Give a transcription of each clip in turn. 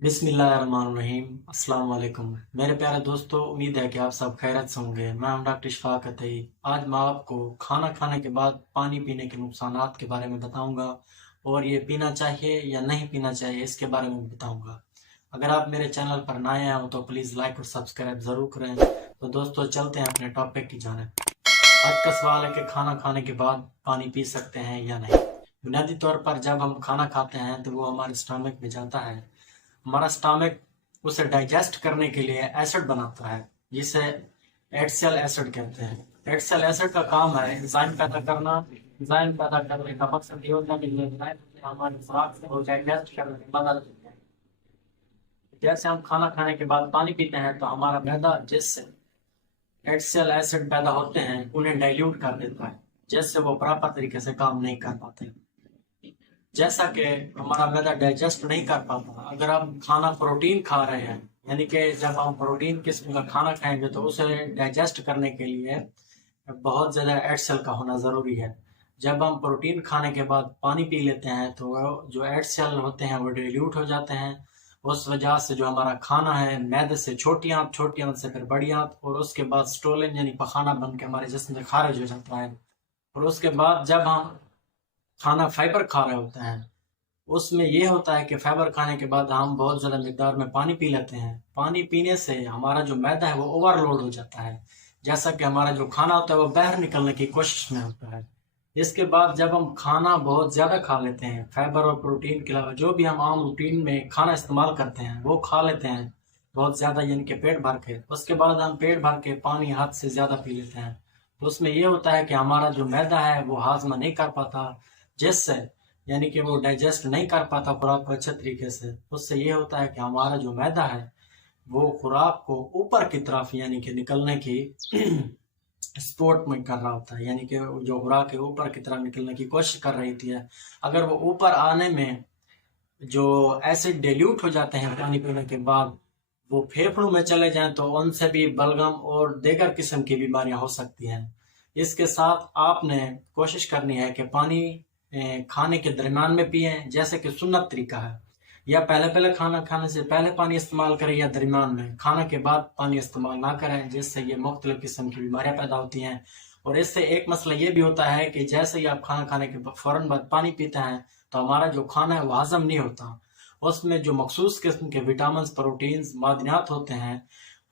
बिस्मिल्लाहिर्रहमानिर्रहीम। अस्सलाम वालेकुम मेरे प्यारे दोस्तों, उम्मीद है कि आप सब खैरियत से होंगे। मैं हूं डॉक्टर इशफाक अतई। आज मैं आपको खाना खाने के बाद पानी पीने के नुकसानात के बारे में बताऊंगा और ये पीना चाहिए या नहीं पीना चाहिए इसके बारे में बताऊंगा। अगर आप मेरे चैनल पर नए आए हो तो प्लीज़ लाइक और सब्सक्राइब ज़रूर करें। तो दोस्तों, चलते हैं अपने टॉपिक की जानिब। आज का सवाल है कि खाना खाने के बाद पानी पी सकते हैं या नहीं। बुनियादी तौर पर जब हम खाना खाते हैं तो वो हमारे स्टमक में जाता है। हमारा स्टमक उसे डाइजेस्ट करने के लिए एसिड बनाता है जिसे एडसेल एसिड कहते हैं। एडसेल एसिड का काम है एंजाइम पैदा करना। एंजाइम पैदा करने का मकसद ये होता है कि हमारे खुराक को डाइजेस्ट करने में मदद करते हैं। जैसे हम खाना खाने के बाद पानी पीते हैं तो हमारा मैदा जिससे एडसेल एसिड पैदा होते हैं उन्हें डाइल्यूट कर देता है, जिससे वो प्रॉपर तरीके से काम नहीं कर पाते। जैसा कि हमारा मैदा डाइजेस्ट नहीं कर पाता, अगर हम खाना प्रोटीन खा रहे हैं, यानी कि जब हम प्रोटीन किस्म का खाना खाएंगे तो उसे डाइजेस्ट करने के लिए बहुत ज़्यादा एड सेल का होना ज़रूरी है। जब हम प्रोटीन खाने के बाद पानी पी लेते हैं तो जो एड सेल होते हैं वो डाइल्यूट हो जाते हैं। उस वजह से जो हमारा खाना है मैदे से छोटी आंत, छोटी आंत से फिर बड़ी आंत और उसके बाद स्टोलन यानी पखाना बन के हमारे जिस्म से खारिज हो जाता है। और उसके बाद जब हम खाना फाइबर खा रहे होते हैं उसमें ये होता है कि फाइबर खाने के बाद हम बहुत ज़्यादा मिकदार में पानी पी लेते हैं। पानी पीने से हमारा जो मैदा है वो ओवरलोड हो जाता है, जैसा कि हमारा जो खाना होता है वो बाहर निकलने की कोशिश में होता है। इसके बाद जब हम खाना बहुत ज़्यादा खा लेते हैं, फाइबर और प्रोटीन के अलावा जो भी हम आम रूटीन में खाना इस्तेमाल करते हैं वो खा लेते हैं बहुत ज़्यादा, यानी कि पेट भर के। उसके बाद हम पेट भर के पानी हद से ज़्यादा पी लेते हैं तो उसमें ये होता है कि हमारा जो मैदा है वो हाजमा नहीं कर पाता, जिससे यानी कि वो डाइजेस्ट नहीं कर पाता खुराक को अच्छे तरीके से। उससे ये होता है कि हमारा जो मैदा है वो खुराक को ऊपर की तरफ यानी कि निकलने की सपोर्ट में कर रहा होता है, यानी कि जो खुराक है ऊपर की तरफ निकलने की कोशिश कर रही थी। अगर वो ऊपर आने में जो एसिड डिल्यूट हो जाते हैं पानी पीने के बाद, वो फेफड़ों में चले जाएं तो उनसे भी बलगम और दीगर किस्म की बीमारियां हो सकती हैं। इसके साथ आपने कोशिश करनी है कि पानी खाने के दरमियान में पिए, जैसे कि सुन्नत तरीका है, या पहले पहले खाना खाने से पहले पानी इस्तेमाल करें या दरमियान में। खाने के बाद पानी इस्तेमाल ना करें, जिससे ये मुख्तलिफ किस्म की बीमारियां पैदा होती हैं। और इससे एक मसला ये भी होता है कि जैसे ही आप खाना खाने के फौरन बाद पानी पीते हैं तो हमारा जो खाना है वो हजम नहीं होता। उसमें जो मखसूस किस्म के विटामिन, प्रोटीन्स, मादनियात होते हैं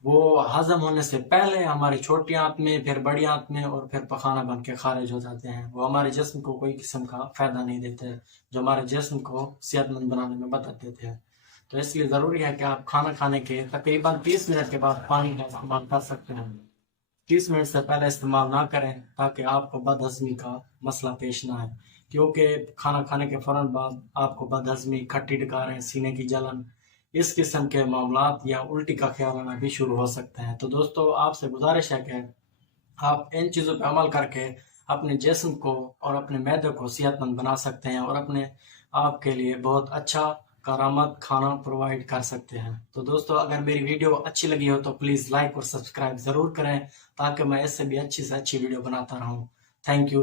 वो हजम होने से पहले हमारी छोटी आंत में, फिर बड़ी आंत में और फिर पखाना बन के खारिज हो जाते हैं। वो हमारे जिस्म को कोई किस्म का फायदा नहीं देते, जो हमारे जिस्म को सेहतमंद बनाने में मदद देते हैं। तो इसलिए ज़रूरी है कि आप खाना खाने के तकरीबन 30 मिनट के बाद पानी का इस्तेमाल कर सकते हैं। 30 मिनट से पहले इस्तेमाल ना करें ताकि आपको बदहजमी का मसला पेश ना आए, क्योंकि खाना खाने के फौरन बाद आपको बदहजमी, खट्टी डकारें, सीने की जलन, इस किस्म के मामलात या उल्टी का ख्याल आना भी शुरू हो सकते हैं। तो दोस्तों, आपसे गुजारिश है कि आप इन चीज़ों पर अमल करके अपने जिस्म को और अपने मैदे को सेहतमंद बना सकते हैं और अपने आप के लिए बहुत अच्छा करामत खाना प्रोवाइड कर सकते हैं। तो दोस्तों, अगर मेरी वीडियो अच्छी लगी हो तो प्लीज़ लाइक और सब्सक्राइब ज़रूर करें ताकि मैं इससे भी अच्छी से अच्छी वीडियो बनाता रहूँ। Thank you.